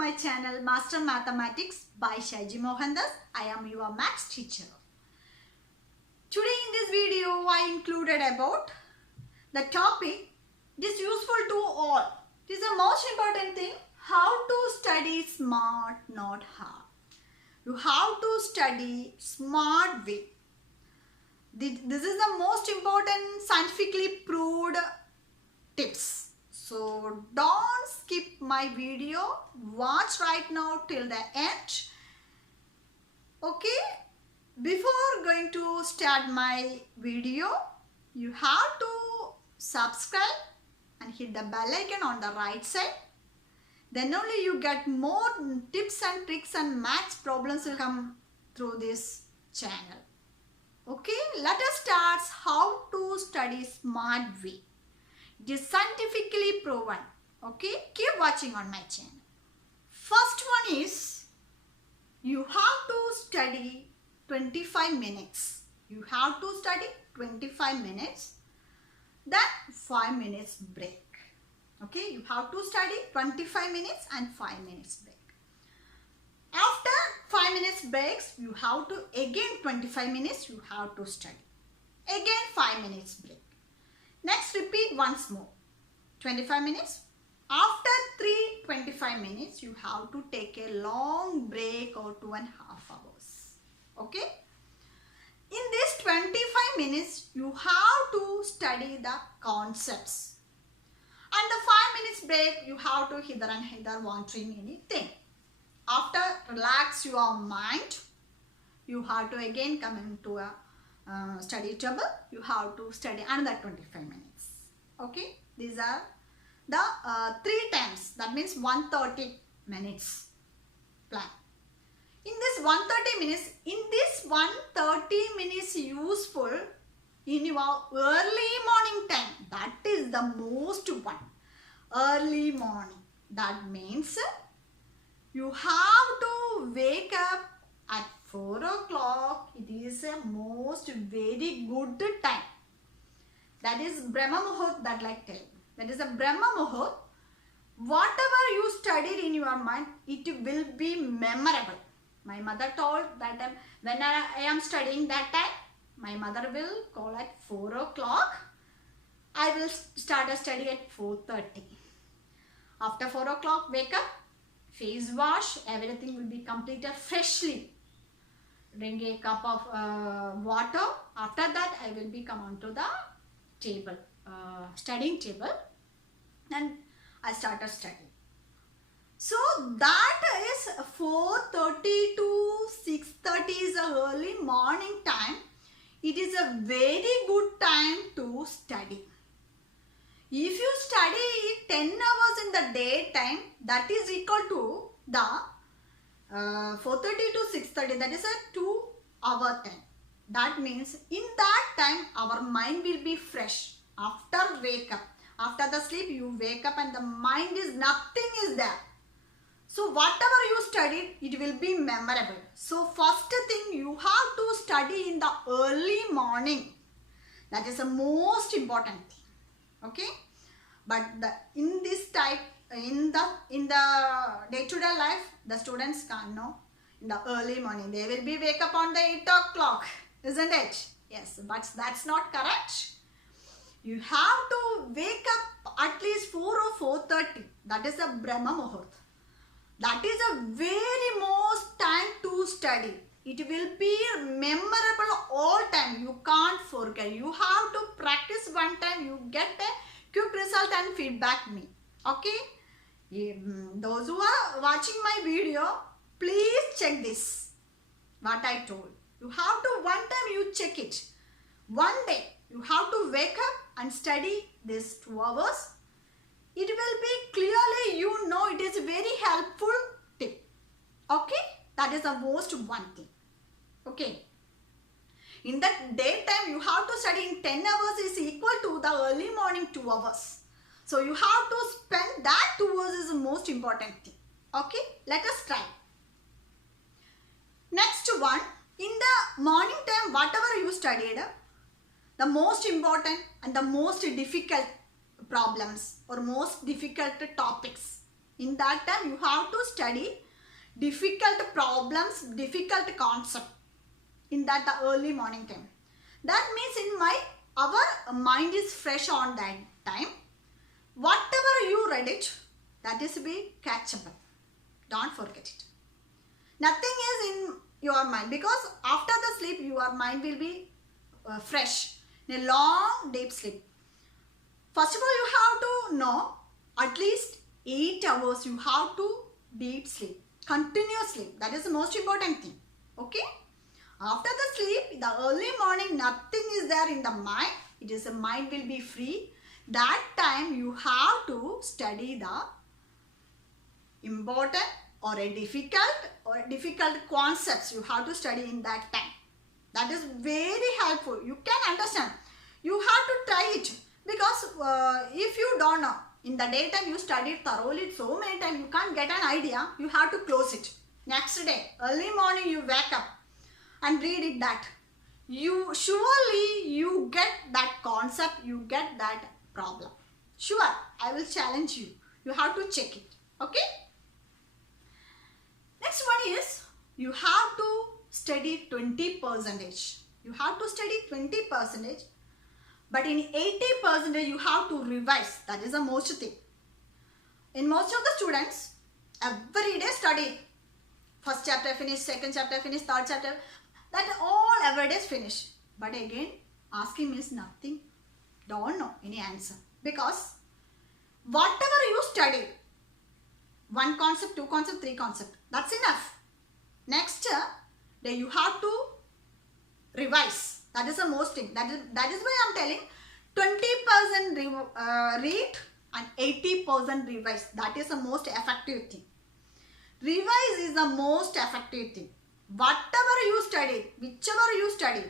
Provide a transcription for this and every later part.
my channel Master Mathematics by Shaiji Mohandas. I am your maths teacher. Today in this video I included about the topic. It is useful to all. It is the most important thing, how to study smart, not hard. You have to study smart way. This is the most important scientifically proved tips. So don't skip my video. Watch right now till the end. Okay. Before going to start my video, you have to subscribe and hit the bell icon on the right side. Then only you get more tips and tricks and maths problems will come through this channel. Okay, let us start how to study smart way. It is scientifically proven. Okay, keep watching on my channel. First one is, you have to study 25 minutes. You have to study 25 minutes. Then 5 minutes break. Okay, you have to study 25 minutes and 5 minutes break. After 5 minutes breaks, you have to again 25 minutes you have to study. Again 5 minutes break. Next repeat once more. 25 minutes. After 25 minutes, you have to take a long break or 2.5 hours. Okay. In this 25 minutes, you have to study the concepts. And the 5 minutes break, you have to hither and hither wondering anything. After relax your mind, you have to again come into a study table. You have to study another 25 minutes. Okay, these are the 3 times. That means 130 minutes plan. In this 130 minutes, in this 130 minutes useful in your early morning time. That is the most one. Early morning. That means you have to wake up at 4 o'clock. It is a most very good time. That is Brahma Muhurt that like telling. That is a Brahma Muhurt. Whatever you studied in your mind, it will be memorable. My mother told that when I am studying that time, my mother will call at 4 o'clock. I will start a study at 4:30. After 4 o'clock, wake up. Face wash, everything will be completed freshly. Drink a cup of water. After that, I will be come onto the table, studying table, and I started studying. So that is 4:30 to 6:30 is a early morning time. It is a very good time to study. If you study 10 hours in the daytime, that is equal to the 4:30 to 6:30. That is a 2-hour time. That means in that time our mind will be fresh. After wake up, after the sleep, you wake up and the mind is nothing is there. So whatever you studied, it will be memorable. So first thing, you have to study in the early morning. That is the most important thing. Okay, but in this type, in the day-to-day life, the students can't know in the early morning. They will be wake up on the 8 o'clock, isn't it? Yes, but that's not correct. You have to wake up at least 4 or 4:30. That is a Brahma Muhurt. That is a very most time to study. It will be memorable all time. You can't forget. You have to practice one time. You get a quick result and feedback me. Okay? Those who are watching my video, please check this. What I told. You have to one time you check it. One day you have to wake up and study this 2 hours. It will be clearly, you know, it is a very helpful tip. Okay? That is the most one thing. Okay? In the daytime, you have to study in 10 hours is equal to the early morning 2 hours. So, you have to spend that 2 hours is the most important thing. Okay? Let us try. Next one, in the morning time, whatever you studied, the most important and the most difficult problems or most difficult topics In that time, you have to study difficult problems, difficult concept in that the early morning time. That means our mind is fresh on that time. Whatever you read it, that is be catchable. Don't forget it. Nothing is in your mind, because after the sleep your mind will be fresh in a long deep sleep. First of all, you have to know at least 8 hours you have to deep sleep, continuous sleep. That is the most important thing. Okay. After the sleep, the early morning, nothing is there in the mind. It is the mind will be free. That time you have to study the important or a difficult concepts. You have to study in that time. That is very helpful. You can understand. You have to try it, because if you don't know, in the daytime you studied thoroughly so many times, you can't get an idea. You have to close it. Next day, early morning you wake up and read it. That you surely you get that concept, you get that problem. Sure, I will challenge you. You have to check it. Okay. Next one is, you have to study 20%. You have to study 20%, but in 80% you have to revise. That is the most thing. In most of the students, every day study. First chapter finish, second chapter finish, third chapter. That all every day is finish. But again, asking means nothing. Don't know any answer. Because whatever you study, 1 concept, 2 concept, 3 concept, that's enough. Next day you have to revise. That is the most thing. That is why I am telling 20% read and 80% revise. That is the most effective thing. Revise is the most effective thing. Whatever you study, whichever you study,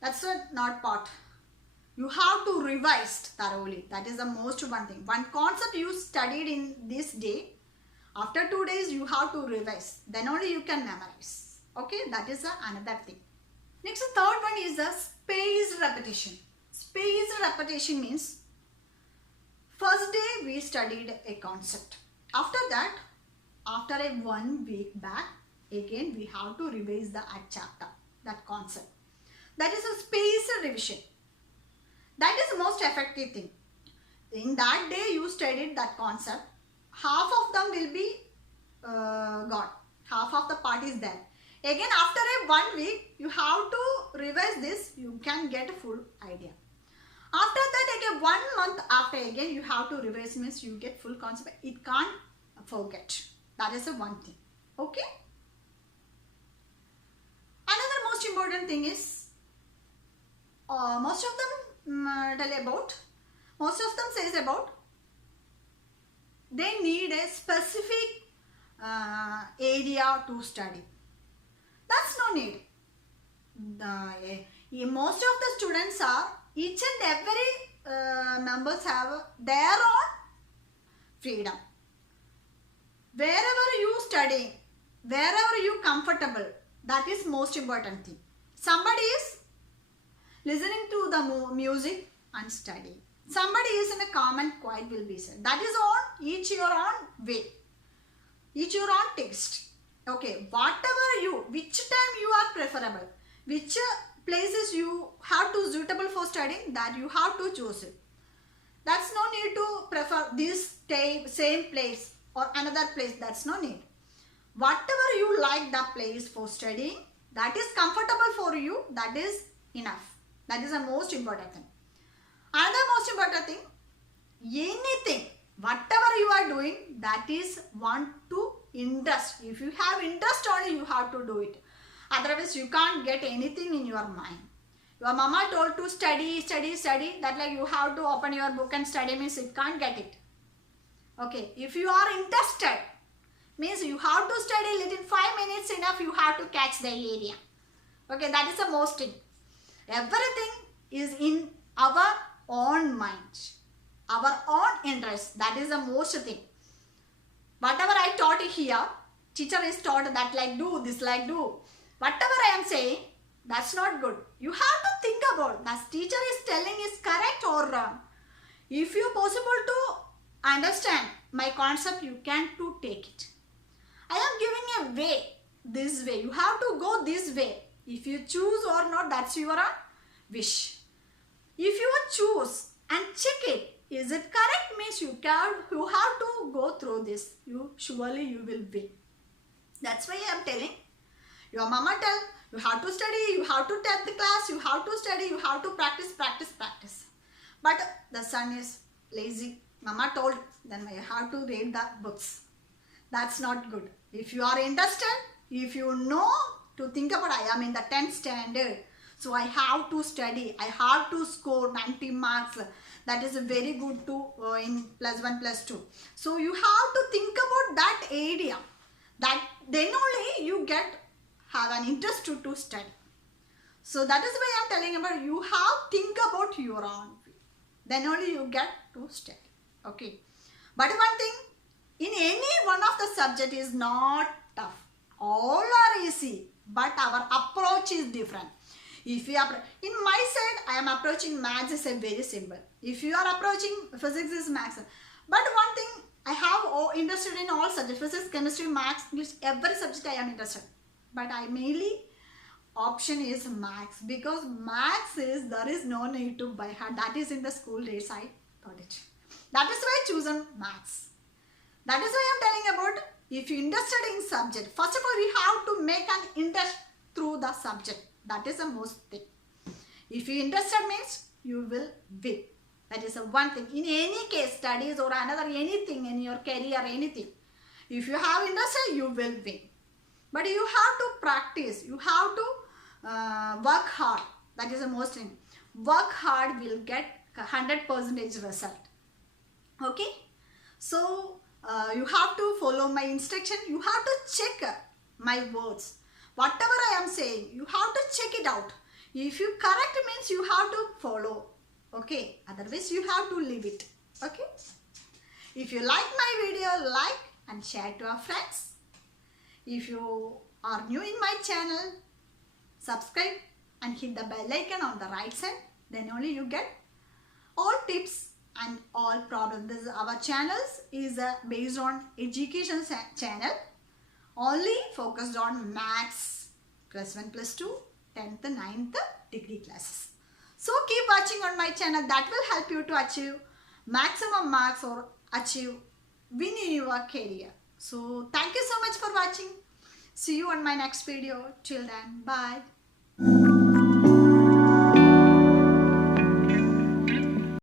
that's not part. You have to revise thoroughly. That is the most one thing. One concept you studied in this day, after 2 days you have to revise. Then only you can memorize. Okay, that is another thing. Next, the third one is the spaced repetition. Spaced repetition means, first day we studied a concept. After that, after a 1 week back, again we have to revise the chapter, that concept. That is a spaced revision. That is the most effective thing. In that day you studied that concept, half of them will be gone. Half of the part is there. Again, after a 1 week, you have to revise this. You can get a full idea. After that, again 1 month after, again you have to revise, means you get full concept. It can't forget. That is the one thing. Okay. Another most important thing is, most of them says about they need a specific area to study. That's no need. Most of the students are, each and every members have their own freedom. Wherever you study, wherever you comfortable, that is most important thing. Somebody is listening to the music and studying. Somebody is in a calm and quiet will be said. That is on each your own way, each your own taste. Okay, whatever you, which time you are preferable, which places you have to suitable for studying, that you have to choose it. That's no need to prefer this same place or another place. That's no need. Whatever you like the place for studying, that is comfortable for you, that is enough. That is the most important thing. Another most important thing, anything, whatever you are doing, that is want to interest. If you have interest only, you have to do it. Otherwise, you can't get anything in your mind. Your mama told to study, that like you have to open your book and study, means you can't get it. Okay, if you are interested, means you have to study little 5 minutes enough, you have to catch the area. Okay, that is the most thing. Everything is in our own mind, our own interest. That is the most thing. Whatever I taught here, teacher is taught that like do, this like do. Whatever I am saying, that's not good. You have to think about that teacher is telling is correct or wrong. If you possible to understand my concept, you can too take it. I am giving a way, this way. You have to go this way. If you choose or not, that's your wish. If you choose and check it, is it correct, means you have to go through this. Surely you will win. That's why I am telling. Your mama tell, you have to study, you have to take the class, you have to study, you have to practice. But the son is lazy. Mama told, then I have to read the books. That's not good. If you are interested, if you know to think about, I am in the 10th standard, so I have to study, I have to score 90 marks. That is very good to in +1, +2. So you have to think about that area. That then only you have an interest to study. So that is why I am telling about, you have think about your own. Then only you get to study. Okay. But one thing, in any one of the subject is not tough. All are easy, but our approach is different. If you are in my side, I am approaching maths is a very simple. If you are approaching physics is maths. But one thing, I have interested in all subjects, physics, chemistry, maths, English, every subject I am interested. But I mainly option is maths, because maths is, there is no need to by heart. That is in the school days I thought it. That is why I chosen maths. That is why I am telling about, if you interested in subject, first of all we have to make an interest through the subject. That is the most thing. If you interested means you will win. That is the one thing. In any case, studies or another anything in your career, anything. If you have interest, you will win. But you have to practice. You have to work hard. That is the most thing. Work hard will get 100% result. Okay. So you have to follow my instruction. You have to check my words. Whatever I am saying, you have to check it out. If you correct means you have to follow. Okay. Otherwise you have to leave it. Okay. If you like my video, like and share to our friends. If you are new in my channel, subscribe and hit the bell icon on the right side. Then only you get all tips and all problems. This is our channels is based on education channel, only focused on maths, +1, +2, 10th, 9th degree classes. So keep watching on my channel. That will help you to achieve maximum marks or achieve win in your career. So thank you so much for watching. See you on my next video. Till then, bye.